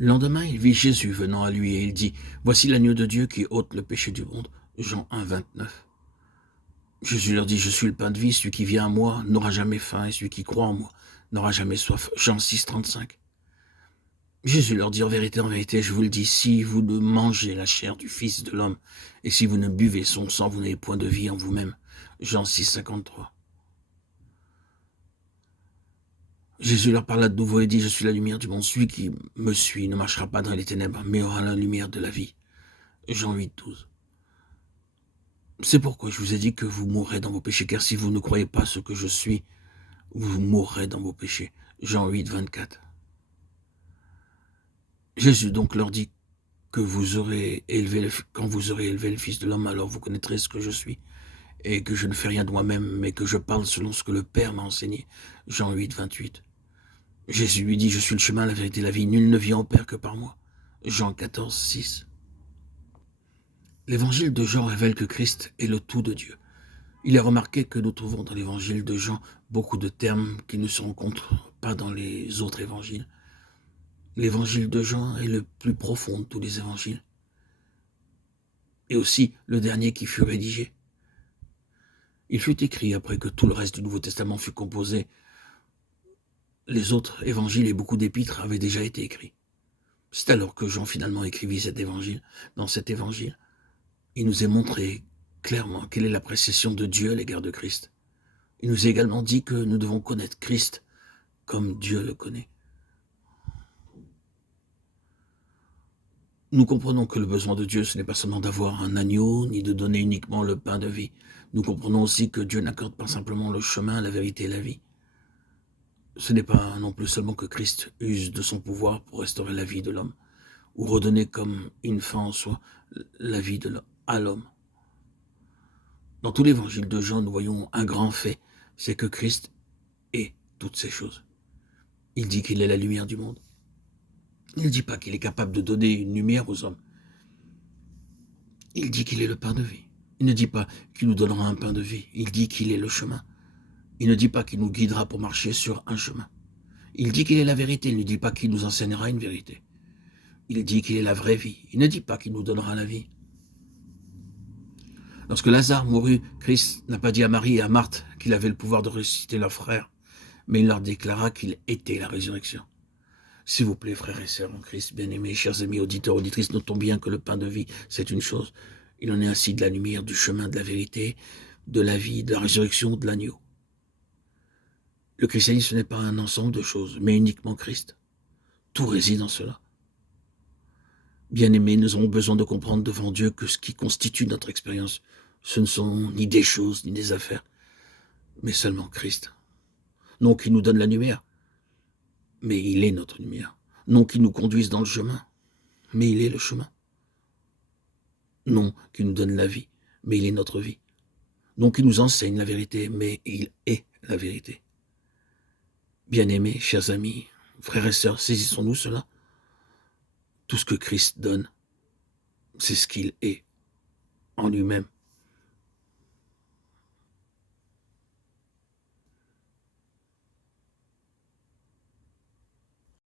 Le lendemain, il vit Jésus venant à lui et il dit, « Voici l'agneau de Dieu qui ôte le péché du monde. » Jean 1, 29. Jésus leur dit, « Je suis le pain de vie, celui qui vient à moi n'aura jamais faim et celui qui croit en moi n'aura jamais soif. » Jean 6, 35. Jésus leur dit, « En vérité, je vous le dis, si vous ne mangez la chair du Fils de l'homme et si vous ne buvez son sang, vous n'avez point de vie en vous-même. » Jean 6, 53. Jésus leur parla de nouveau et dit, « Je suis la lumière du monde. Celui qui me suit ne marchera pas dans les ténèbres, mais aura la lumière de la vie. » Jean 8, 12. C'est pourquoi je vous ai dit que vous mourrez dans vos péchés, car si vous ne croyez pas ce que je suis, vous mourrez dans vos péchés. Jean 8, 24. Jésus donc leur dit que quand vous aurez élevé le Fils de l'homme, alors vous connaîtrez ce que je suis, et que je ne fais rien de moi-même, mais que je parle selon ce que le Père m'a enseigné. Jean 8, 28. Jésus lui dit, « Je suis le chemin, la vérité et la vie. Nul ne vient au Père que par moi. » Jean 14, 6. L'évangile de Jean révèle que Christ est le tout de Dieu. Il est remarqué que nous trouvons dans l'évangile de Jean beaucoup de termes qui ne se rencontrent pas dans les autres évangiles. L'évangile de Jean est le plus profond de tous les évangiles. Et aussi le dernier qui fut rédigé. Il fut écrit après que tout le reste du Nouveau Testament fut composé. Les autres évangiles et beaucoup d'épîtres avaient déjà été écrits. C'est alors que Jean finalement écrivit cet évangile. Dans cet évangile, il nous est montré clairement quelle est l'appréciation de Dieu à l'égard de Christ. Il nous est également dit que nous devons connaître Christ comme Dieu le connaît. Nous comprenons que le besoin de Dieu, ce n'est pas seulement d'avoir un agneau, ni de donner uniquement le pain de vie. Nous comprenons aussi que Dieu n'accorde pas simplement le chemin, la vérité et la vie. Ce n'est pas non plus seulement que Christ use de son pouvoir pour restaurer la vie de l'homme, ou redonner comme une fin en soi la vie à l'homme. Dans tout l'évangile de Jean, nous voyons un grand fait, c'est que Christ est toutes ces choses. Il dit qu'il est la lumière du monde. Il ne dit pas qu'il est capable de donner une lumière aux hommes. Il dit qu'il est le pain de vie. Il ne dit pas qu'il nous donnera un pain de vie. Il dit qu'il est le chemin. Il ne dit pas qu'il nous guidera pour marcher sur un chemin. Il dit qu'il est la vérité. Il ne dit pas qu'il nous enseignera une vérité. Il dit qu'il est la vraie vie. Il ne dit pas qu'il nous donnera la vie. Lorsque Lazare mourut, Christ n'a pas dit à Marie et à Marthe qu'il avait le pouvoir de ressusciter leur frère, mais il leur déclara qu'il était la résurrection. S'il vous plaît, frères et sœurs en Christ, bien-aimés, chers amis, auditeurs, auditrices, notons bien que le pain de vie, c'est une chose. Il en est ainsi de la lumière, du chemin, de la vérité, de la vie, de la résurrection, de l'agneau. Le christianisme, ce n'est pas un ensemble de choses, mais uniquement Christ. Tout réside en cela. Bien-aimés, nous avons besoin de comprendre devant Dieu que ce qui constitue notre expérience, ce ne sont ni des choses, ni des affaires, mais seulement Christ. Non qu'il nous donne la lumière, mais il est notre lumière. Non qu'il nous conduise dans le chemin, mais il est le chemin. Non qu'il nous donne la vie, mais il est notre vie. Non qu'il nous enseigne la vérité, mais il est la vérité. Bien-aimés, chers amis, frères et sœurs, saisissons-nous cela. Tout ce que Christ donne, c'est ce qu'il est en lui-même.